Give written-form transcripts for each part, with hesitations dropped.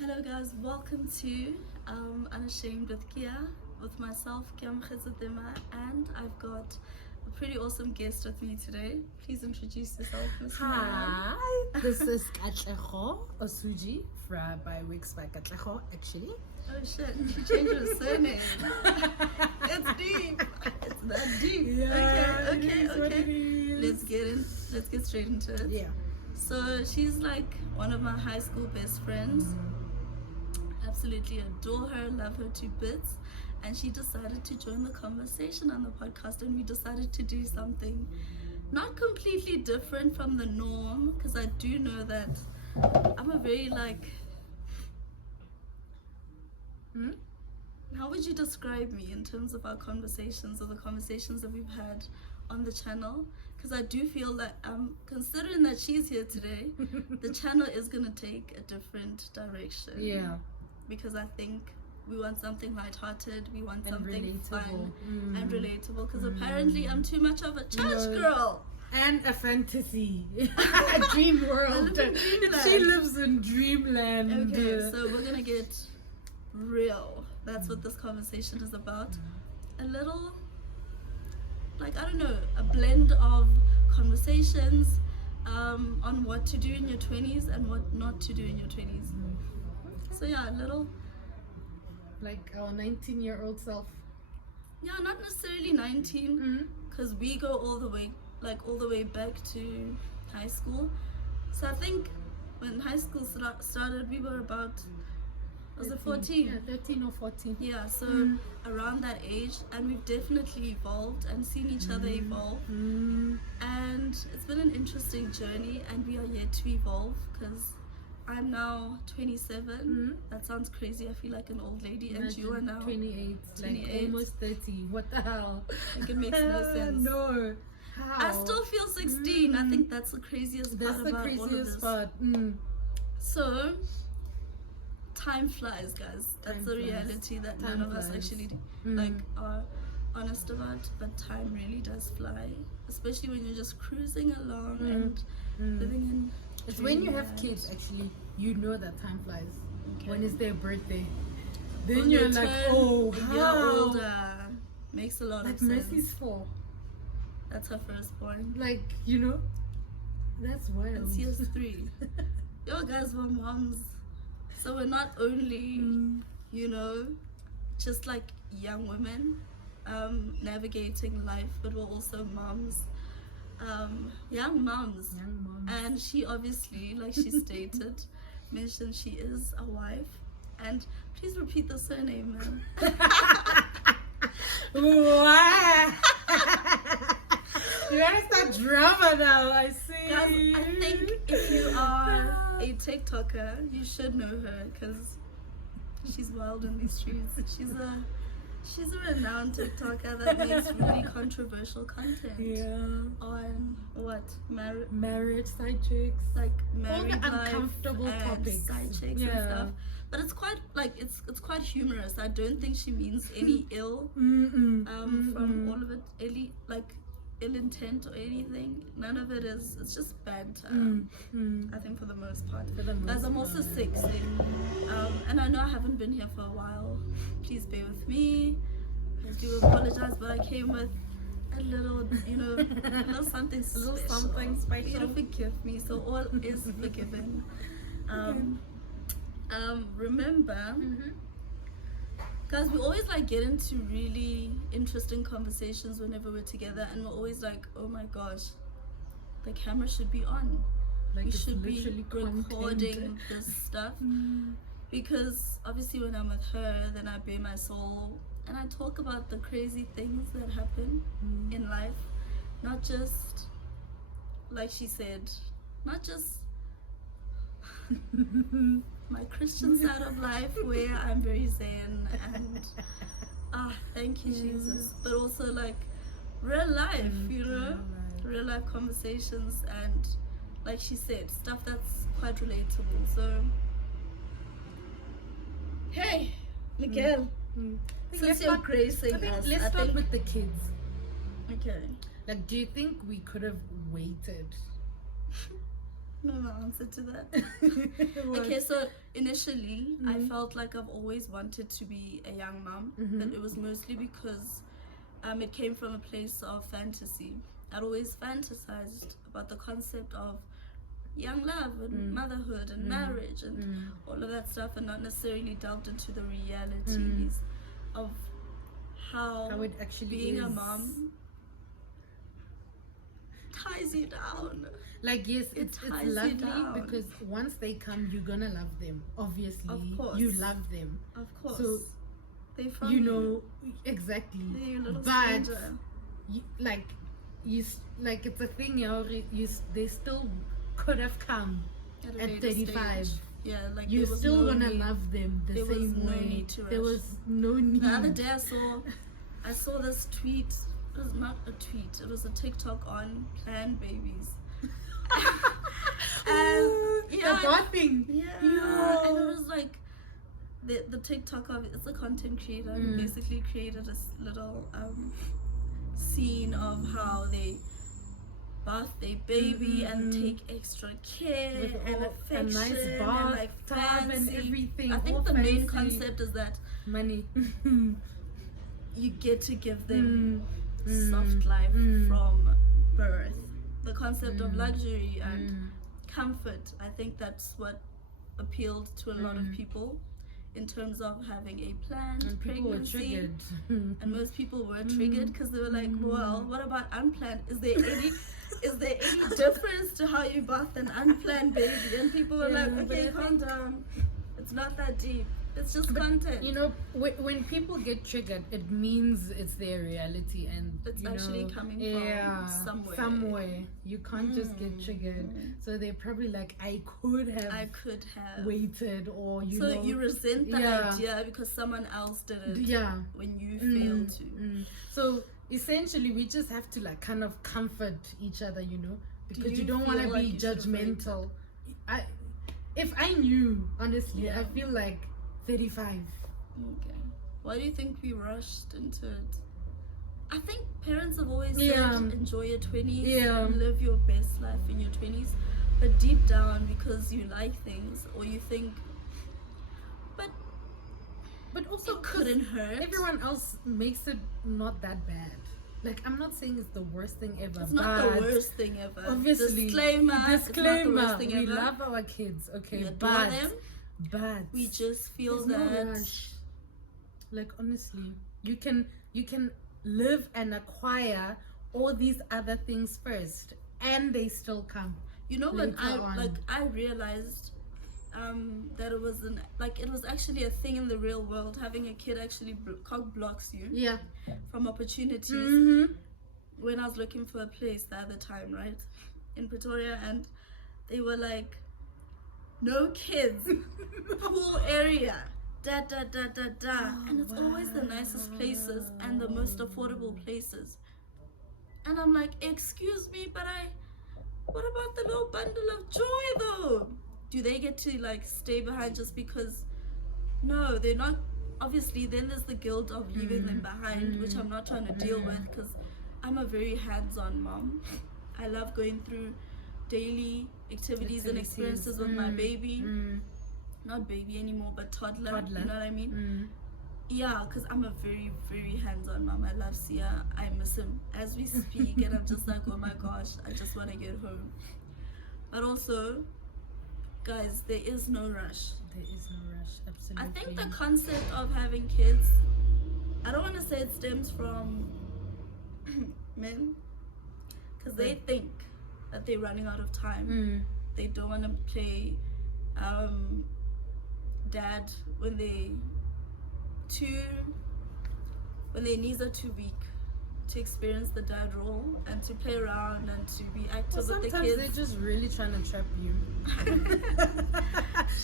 Hello guys, welcome to Unashamed with Kia, with myself, Kia Mkhizadema, and I've got a pretty awesome guest with me today. Please introduce yourself, Miss Hi, this is Katlego Osuji by Wix by Katlego, actually. Oh shit, she changed her surname. It's deep. It's that deep. Yeah, Okay. Let's get straight into it. Yeah. So she's like one of my high school best friends. Absolutely adore her, love her to bits, and she decided to join the conversation on the podcast, and we decided to do something not completely different from the norm, because I do know that I'm a very how would you describe me in terms of our conversations or the conversations that we've had on the channel? Because I do feel that considering that she's here today, the channel is gonna take a different direction. Yeah. Because I think we want something lighthearted, we want And something relatable. fun and relatable, because apparently I'm too much of a church girl. And a fantasy. A dream world. Dreamland. She lives in dreamland. Okay, so we're gonna get real. That's what this conversation is about. A little, I don't know, a blend of conversations on what to do in your 20s and what not to do in your 20s. So yeah, a little, like our 19-year-old self. yeah, not necessarily 19, because we go all the way back to high school. So I think when high school started, we were about, was it 14? Yeah, 13 or 14. Yeah, so around that age, and we've definitely evolved and seen each other evolve. And it's been an interesting journey, and we are yet to evolve, because I'm now 27. That sounds crazy. I feel like an old lady. And you are now 28, 28. like almost 30. What the hell? Like, it makes no sense. No. How? I still feel 16. I think that's the craziest part about all of this. part. So, time flies, guys. That's the reality that none of us actually are honest about. But time really does fly, especially when you're just cruising along and living in. It's when you have kids, actually, you know that time flies. Okay. When it's their birthday, then When you're you like, turn oh, a year how? older. Makes a lot Like of sense. Mercy's 4. That's her firstborn. Like, you know, that's wild. And Sia's 3. Yo, guys, we're moms. So we're not only, you know, just like young women navigating life, but we're also moms. Young moms. And she obviously, like she stated, mentioned she is a wife. And please repeat the surname, ma'am. Wow. You gotta start drama now, I see. Guys, I think if you are a TikToker, you should know her, because she's wild in these streets. She's a renowned TikToker that makes really controversial content. Yeah. On what? Marriage, side chicks. Like All married the life uncomfortable and topics. side chicks and stuff. But it's quite it's quite humorous. I don't think she means any ill from all of it. Any ill intent or anything. None of it is. It's just banter. I think for the most part. Guys, I'm also 6, and I know I haven't been here for a while. Please bear with me. I do apologize, but I came with a little, a little something special. You to forgive me, so all is forgiven. Remember, guys, we always get into really interesting conversations whenever we're together, and we're always like, oh my gosh, the camera should be on. We should be recording this stuff, because obviously when I'm with her, then I bare my soul and I talk about the crazy things that happen in life, not just, like she said, not just my Christian side of life where I'm very zen and thank you Jesus, but also real life, real life conversations, and like she said, stuff that's quite relatable. So hey Miguel, since you're gracing us, let's start with the kids. Okay. Like, do you think we could have waited No answer to that. Okay, so initially I felt like I've always wanted to be a young mom, but it was mostly because it came from a place of fantasy. I'd always fantasized about the concept of young love and motherhood and marriage and all of that stuff, and not necessarily delved into the realities of how it actually being is. a mom ties you down. Like, yes, it's ties you lovely down. because once they come, you're gonna love them. Obviously, Of course. you love them. Of course. So, they from you know, exactly. They're your little But stranger. it's a thing. They still could have come At a at later 35. stage. Yeah, like You there was still no wanna need. love them the There was same no way. need to There rush. was no need. The other day I saw this tweet. It was not a tweet. It was a TikTok on planned babies. The bot thing. Yeah. Yo. And it was like the TikToker. It's a content creator who basically created this little scene of how they bath their baby and take extra care With and all- a affection nice and bath like tub and fancy. everything, I think all the main fancy. concept is that Money. you get to give them Mm. soft life from birth. The concept of luxury and comfort, I think that's what appealed to a lot of people in terms of having a planned And people were pregnancy. triggered. And most people were triggered because they were like, well, what about unplanned? Is there any difference to how you bath an unplanned baby? And people were Yeah, like, but okay, I calm down. It's not that deep. It's just content. You know, when people get triggered, it means it's their reality, and It's you actually know, coming from somewhere. Somewhere you can't just get triggered. So they're probably like, I could have waited, or you know. So you resent the Yeah. idea because someone else did it Yeah. when you failed to. So essentially, we just have to like kind of comfort each other, you know, because you you don't want to feel like be you should have waited? judgmental. If I knew, honestly, Yeah. I feel like 35. Okay. Why do you think we rushed into it? I think parents have always Yeah. said enjoy your 20s, Yeah. live your best life in your 20s, but deep down because you like things or you think, But also it couldn't hurt. everyone else makes it not that bad. Like, I'm not saying it's the worst thing ever. It's not the worst thing ever. Obviously, Disclaimer. It's not the worst thing we ever. love our kids, okay, We adore but them. We just feel there's that no rush. Like, honestly, you can live and acquire all these other things first, and they still come. you know when later on. I realized that it was actually a thing in the real world. Having a kid actually cock blocks you Yeah. from opportunities. Mm-hmm. When I was looking for a place the other time, right, in Pretoria, and they were like, no kids, pool area, da da da da da, and it's always the nicest places and the most affordable places. And I'm like, excuse me, but what about the little bundle of joy though? Do they get to like stay behind just because? No, they're not. Obviously, then there's the guilt of leaving them behind, which I'm not trying to deal with because I'm a very hands-on mom. I love going through daily activities and experiences with my baby. Not baby anymore, but toddler. You know what I mean? Yeah, because I'm a very, very hands-on mom. I love Sia. I miss him as we speak, and I'm just like, oh my gosh, I just want to get home. But also, guys, there is no rush. There is no rush, absolutely. I think the concept of having kids, I don't want to say it stems from men, because they think that they're running out of time. They don't want to play dad when their knees are too weak to experience the dad role and to play around and to be active with the sometimes kids. they're just really trying to trap you.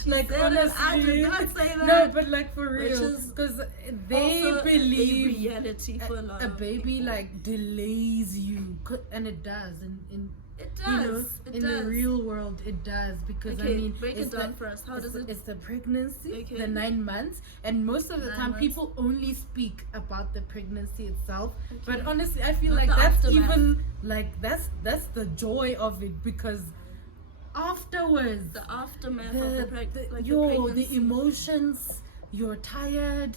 Like, said it, honestly, I did not say that. No, but like for Which real, is because they also believe a reality for a lot a of baby people. like delays you, and it does in It you know, does. It in does. the real world it does, because Okay, I mean, break it's it down the- for us. How does it? It's the pregnancy, Okay. the 9 months, and most of the 9 time months. people only speak about the pregnancy itself. Okay. But honestly, I feel Not like the that's aftermath. even like that's the joy of it, because afterwards. The aftermath of the pregnancy. The emotions, you're tired,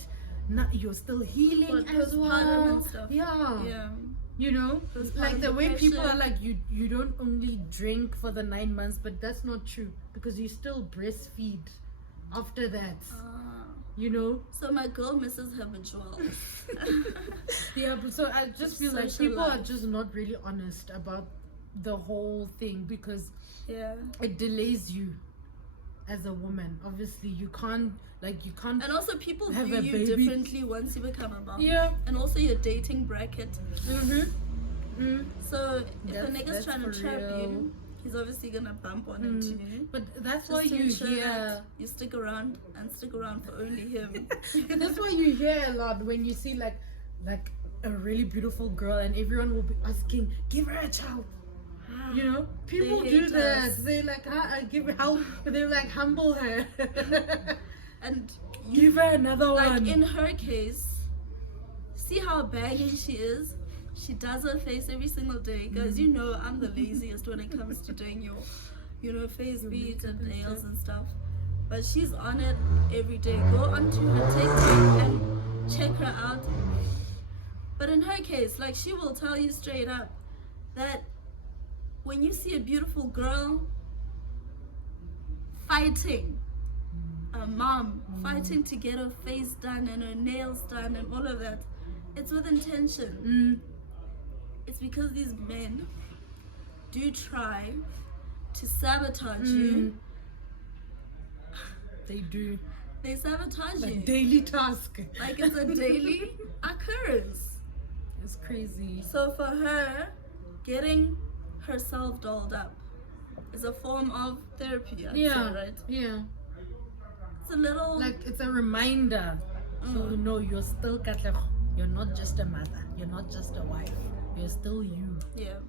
you're still healing as well. And stuff. Yeah. You know, like the way people are like, you don't only drink for the 9 months, but that's not true because you still breastfeed after that. You know, so my girl misses her visuals. Yeah, but so I just feel like people are just not really honest about the whole thing because it delays you as a woman. Obviously, you can't. And also people view you differently once you become a mom. Yeah. And also your dating bracket. So if a nigga's trying to trap you, he's obviously gonna bump on into you. But that's why you hear you stick around for only him. That's why you hear a lot when you see like a really beautiful girl and everyone will be asking, give her a child. You know, people do that. They like, give help. They like humble her. And give her another one. Like in her case, see how baggy she is. She does her face every single day. Guys, you know I'm the laziest when it comes to doing your face beads and nails and stuff. But she's on it every day. Go onto her TikTok and check her out. But in her case, like she will tell you straight up that when you see a beautiful girl fighting, a mom fighting to get her face done and her nails done and all of that, it's with intention. It's because these men do try to sabotage you. They do. They sabotage you. Daily task. Like it's a daily occurrence. It's crazy. So for her, getting herself dolled up is a form of therapy. I'd say, right? Yeah. It's a little like it's a reminder. So no, you're still Katlego. You're not just a mother. You're not just a wife. You're still you. Yeah.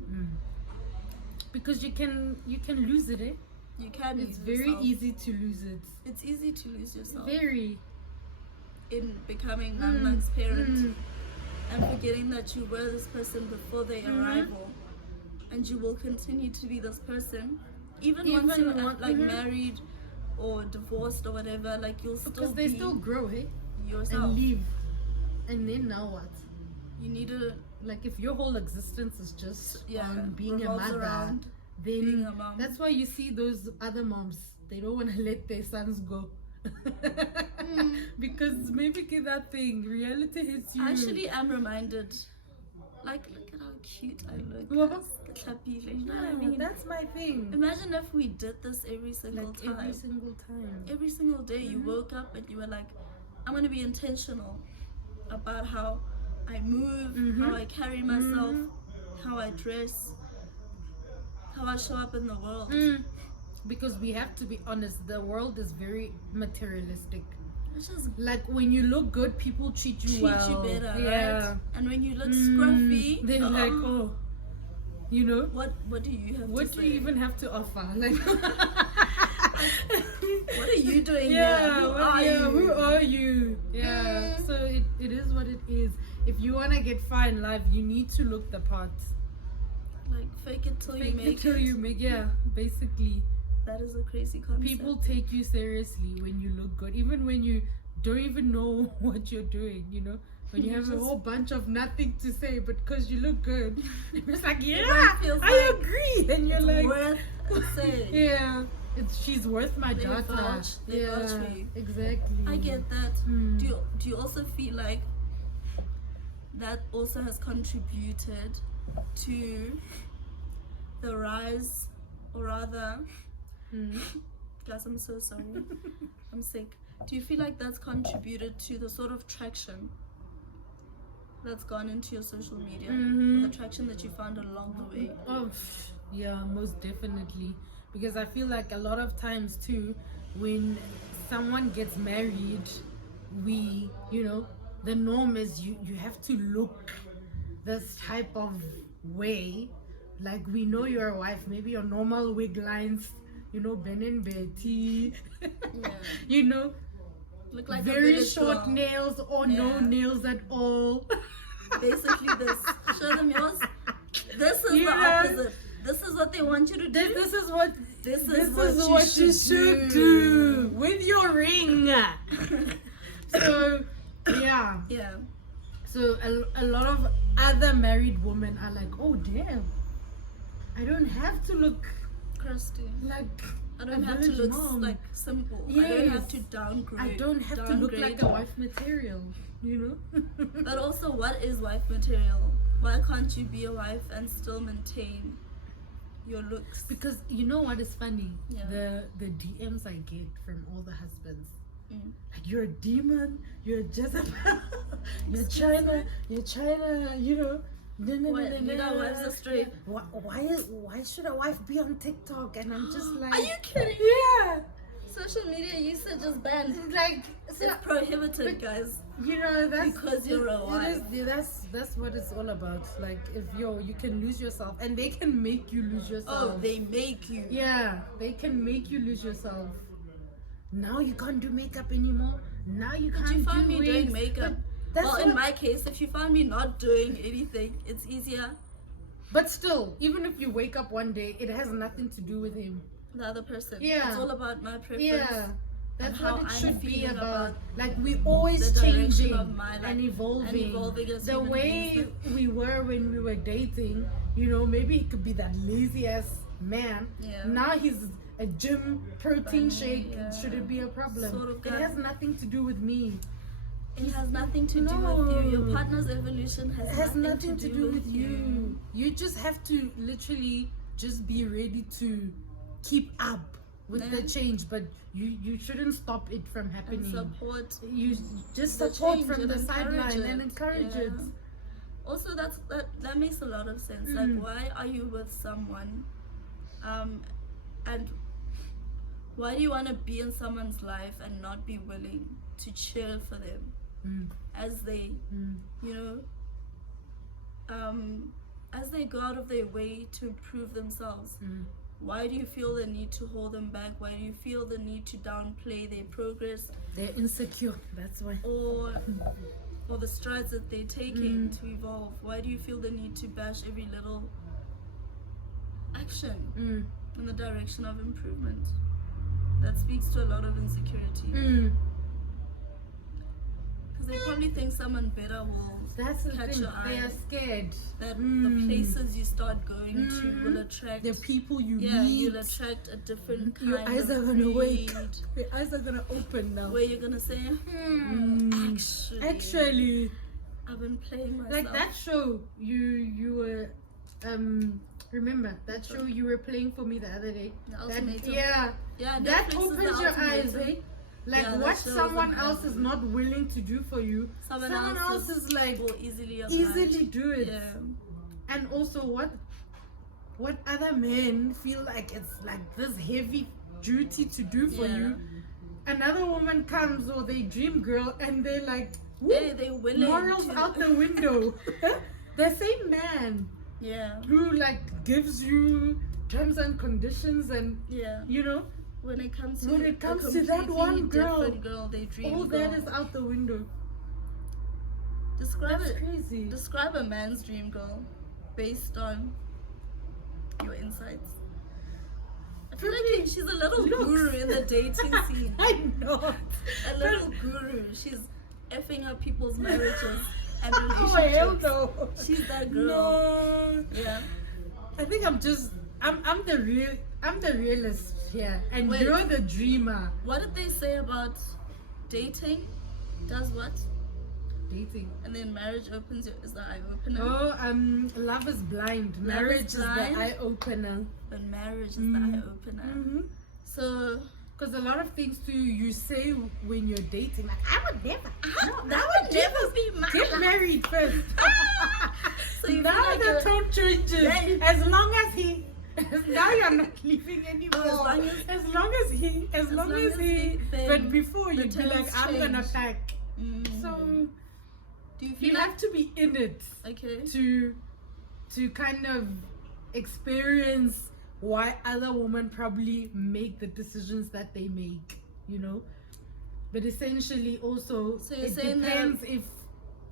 Because you can lose it, eh? You can. It's very easy to lose it. It's easy to lose yourself. Very. In becoming 9 months parent and forgetting that you were this person before their arrival, and you will continue to be this person even once you're like married or divorced or whatever. Like you'll still because they still grow, hey, yourself and leave, and then now what? You need to like if your whole existence is just on being a mother, then being a mom. That's why you see those other moms. They don't want to let their sons go. Because maybe that thing reality hits you. Actually, I'm reminded. Like, look at how cute I look. You know what I mean? That's my thing. Imagine if we did this every single time. Every single time. Every single day you woke up and you were like, I'm going to be intentional about how I move, how I carry myself, how I dress, how I show up in the world. Because we have to be honest, the world is very materialistic. Which is like when you look good, people treat you well. Treat you better, right? And when you look scruffy, they're like, oh, you know, what do you have? What do you even have to offer? Like, what are you doing here? Who are you? Yeah. So it is what it is. If you wanna get far in life, you need to look the part. Like fake it till you make it. Basically. That is a crazy concept. People take you seriously when you look good, even when you don't even know what you're doing, you know? When you have a whole bunch of nothing to say, but because you look good, it's like, I agree. And you're like, worth saying. She's worth my data. They vouch for you. Exactly. I get that. Do you also feel like that also has contributed to the rise, or rather, guys, I'm so sorry. I'm sick. Do you feel like that's contributed to the sort of traction that's gone into your social media? Or the traction that you found along the way? Oh, yeah, most definitely. Because I feel like a lot of times too, when someone gets married, the norm is you have to look this type of way. Like we know you're a wife, maybe your normal wig lines, Ben and Betty, look like very short nails or no nails at all. Basically this. Show them yours. This is the opposite. This is what they want you to do. This is what you should do with your ring. So yeah. So a lot of other married women are like, oh damn, I don't have to look crusty. Like I don't have to look like simple. Yes. I don't have to downgrade. I don't have to look like a wife material, you know. But also, what is wife material? Why can't you be a wife and still maintain your looks? Because you know what is funny? Yeah. The DMs I get from all the husbands. Like, you're a demon, you're a Jezebel, you're China, you know. Wives are straight. Why should a wife be on TikTok? And I'm just like, are you kidding? Yeah. Social media usage is banned. Like, it's prohibited, guys. You know, that's because you're a wife. That's what it's all about. Like, if you can lose yourself, and they can make you lose yourself. Oh, they make you. Yeah, they can make you lose yourself. Now you can't do makeup anymore. Now you can't. But you found me wigs. doing makeup. Well, in my case, if you find me not doing anything, it's easier. But still, even if you wake up one day, it has nothing to do with him. The other person. Yeah. It's all about my preference. Yeah. That's what it should be about. Like, we always changing and evolving. As the way we were when we were dating, you know, maybe he could be that lazy ass man. Yeah. Now he's a gym protein shake. Should it be a problem? Sort of it has nothing to do with me. It has nothing to do with you. Your partner's evolution has nothing to do with you. You just have to literally just be ready to keep up with the change, but you shouldn't stop it from happening. And support. You just support from the sideline and encourage it. Also, that makes a lot of sense. Like, why are you with someone, and why do you want to be in someone's life and not be willing to cheer for them as they, you know, as they go out of their way to improve themselves? Why do you feel the need to hold them back? Why do you feel the need to downplay their progress? They're insecure, that's why. Or the strides that they're taking to evolve. Why do you feel the need to bash every little action in the direction of improvement? That speaks to a lot of insecurity. Because they probably think someone better will catch your eye. They are scared that the places you start going to will attract the people you meet. You'll attract a different kind your eyes of are gonna wake. breed. Your eyes are gonna open now. Where you're gonna say, actually, I've been playing myself. Like that show you were remember that show you were playing for me the other day? That opens your eyes, eh? Like, what someone else is not willing to do for you, someone else is like will easily do it. And also what other men feel like it's like this heavy duty to do for you. Another woman comes, or they dream girl, and they're like, they're willing morals out the window. The same man who like gives you terms and conditions, and you know, when it comes to that one girl, they dream all that is out the window. That's crazy. Describe a man's dream girl based on your insights. I feel like she's a little guru in the dating scene. I know. A little guru. She's effing up people's marriages and relationships. Oh, hell no. She's that girl. No. Yeah. I think I'm the realist here, and you're the dreamer. What did they say about dating? Does what? Dating. And then marriage is the eye opener. Oh, love is blind. Marriage is the eye opener. But marriage is the eye opener. So, because a lot of things too you say when you're dating, like, I would never. That would never be my Get married first. So you now like the tone changes. As long as he. Now you're not leaving anymore. As long as he. But before you'd be like, I'm gonna pack. So do you feel you have to be in it. Okay. To kind of experience why other women probably make the decisions that they make, you know. But essentially also it depends if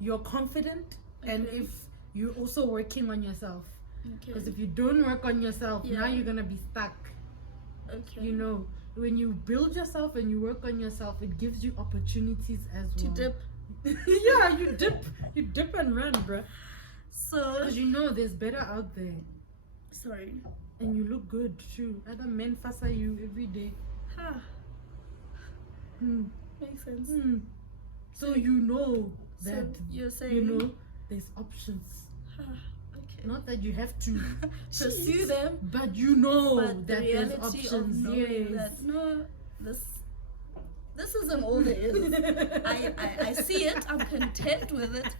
you're confident and if you're also working on yourself. Because if you don't work on yourself, now you're gonna be stuck. Okay. You know, when you build yourself and you work on yourself, it gives you opportunities as well. To dip. Yeah, you dip and run, bruh. So, because you know there's better out there. Sorry. And you look good too. Other men fuss at you every day. Makes sense. So you know that you're saying, you know, there's options. Okay. Not that you have to pursue them, but you know but that the there's options. Yes. That, no, this isn't all there is. I see it. I'm content with it.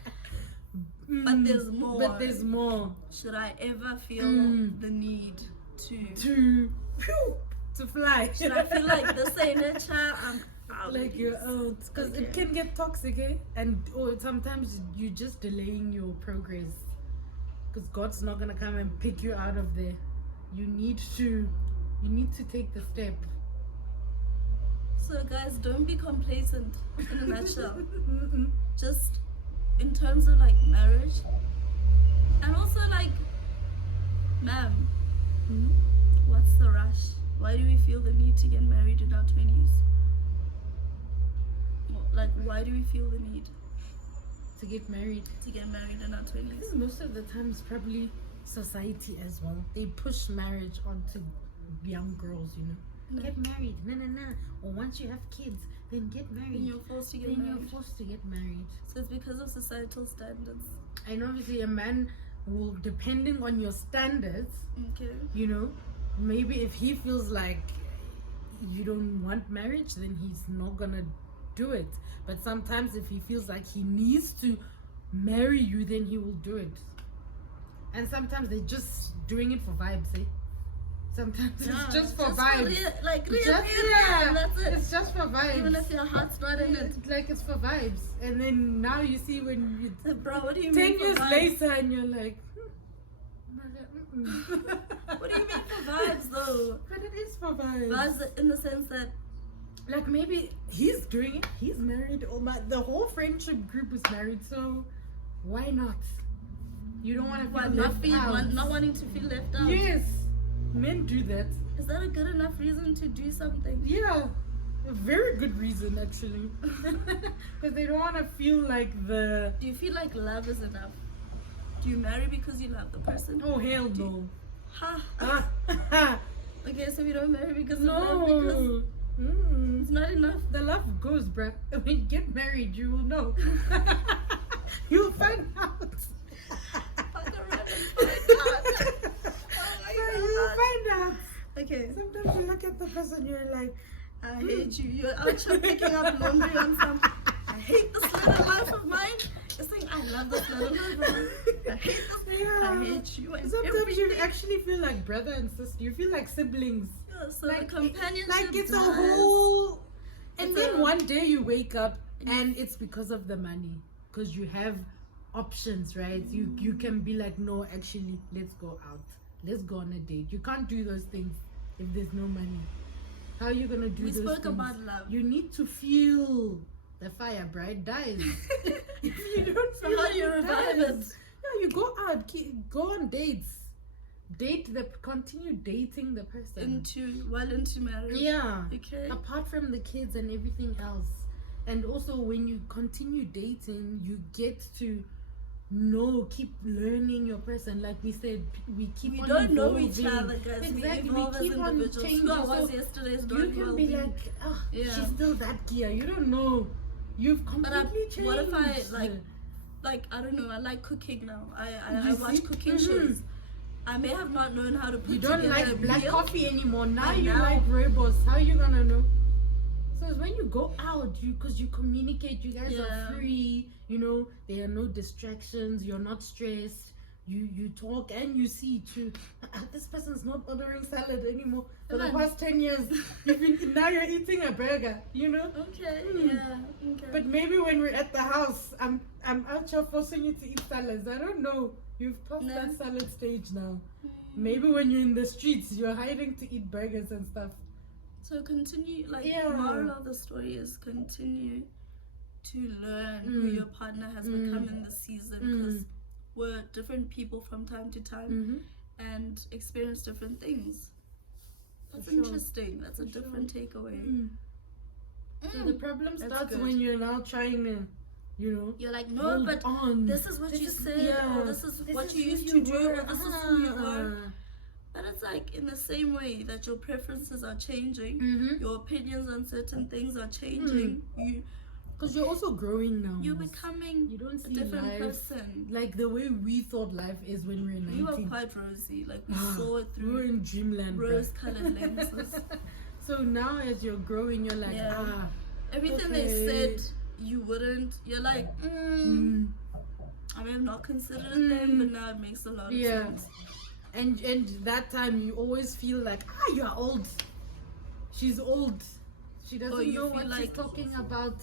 But there's more. But there's more. Should I ever feel the need to fly? Should I feel like this ain't it, child? I'm out. Like you're out. Because it can get toxic, eh? And sometimes you're just delaying your progress. Because God's not gonna come and pick you out of there. You need to take the step. So guys, don't be complacent in a nutshell. Just in terms of like marriage, and also like, ma'am, what's the rush? Why do we feel the need to get married in our 20s? Like, why do we feel the need to get married in our 20s? Because most of the times probably society as well, they push marriage onto young girls, you know. Get married, no. Or once you have kids, then get married. Then you're forced to get married. So it's because of societal standards. And obviously a man will, depending on your standards, you know, maybe if he feels like you don't want marriage, then he's not gonna do it. But sometimes if he feels like he needs to marry you, then he will do it. And sometimes they're just doing it for vibes, eh? Sometimes it's just for vibes. That's it. It's just for vibes. Even if your heart's not in it. Like, it's for vibes. And then now you see when you... Bro, what do you 10 mean years vibes? later and you're like... What do you mean for vibes though? But it is for vibes. Vibes in the sense that... Like maybe he's doing it, he's married, or the whole friendship group is married, so why not? You don't want to feel left out. Not wanting to feel left out. Yes. Men do that. Is that a good enough reason to do something? Yeah, a very good reason actually. Because they don't want to feel like the... Do you feel like love is enough? Do you marry because you love the person? Oh, hell no. Okay, so we don't marry because of love, because it's not enough. The love goes, bruh. When you get married, you will know. You'll find out. You'll find out. Okay. Sometimes you look at the person, you're like, I hate you. You're out here picking up laundry on some. I hate this little life of mine. You're saying I love this little life of mine. I hate this. Yeah. I hate you. And sometimes everything. you actually feel like brother and sister. You feel like siblings. Yeah, so like the companionship. Like it's a whole. And then one day you wake up and it's because of the money. Because you have options, right? You can be like, no, actually, let's go out. Let's go on a date. You can't do those things if there's no money. How are you gonna do those things? We spoke about love. You need to feel the fire, bright dies. If you don't So feel how do you revive it? No, you go out, go on dates. Continue dating the person. Into marriage. Yeah. Okay. Apart from the kids and everything else. And also when you continue dating, you get to keep learning your person. Like we said, we don't know each other, guys. Exactly. We keep on changing. Who I was yesterday, you can be like, she's still that gear. You don't know. You've completely changed. What if I like I don't know, I like cooking now. I watch cooking shows. I may have not known how to put together. You don't like black coffee anymore. Now you like rooibos. How are you gonna know? So it's when you go out, because you communicate, you guys are free, you know, there are no distractions, you're not stressed, you talk and you see too, this person's not ordering salad anymore for the past 10 years. Now you're eating a burger, you know? Okay, yeah. Okay. But maybe when we're at the house, I'm out here forcing you to eat salads. I don't know. You've passed that salad stage now. Maybe when you're in the streets, you're hiding to eat burgers and stuff. So continue, moral of the story is continue to learn who your partner has become in the season, because were different people from time to time and experienced different things. That's interesting. That's a different takeaway. So the problem starts when you're now trying to, you know, you're like, no, but this is what you said, or this is what you used to do, or this is who you are. But it's like, in the same way that your preferences are changing, your opinions on certain things are changing. Because you're also growing now. You're becoming a different person. Like the way we thought life is when we were 19. We were quite rosy. Like, we saw it through we were in dreamland, rose-colored lenses. So now as you're growing, you're like, everything they said you wouldn't, you're like, I may have not considered them, but now it makes a lot of sense. And that time you always feel like, you're old. She's old. She doesn't know what she's talking about.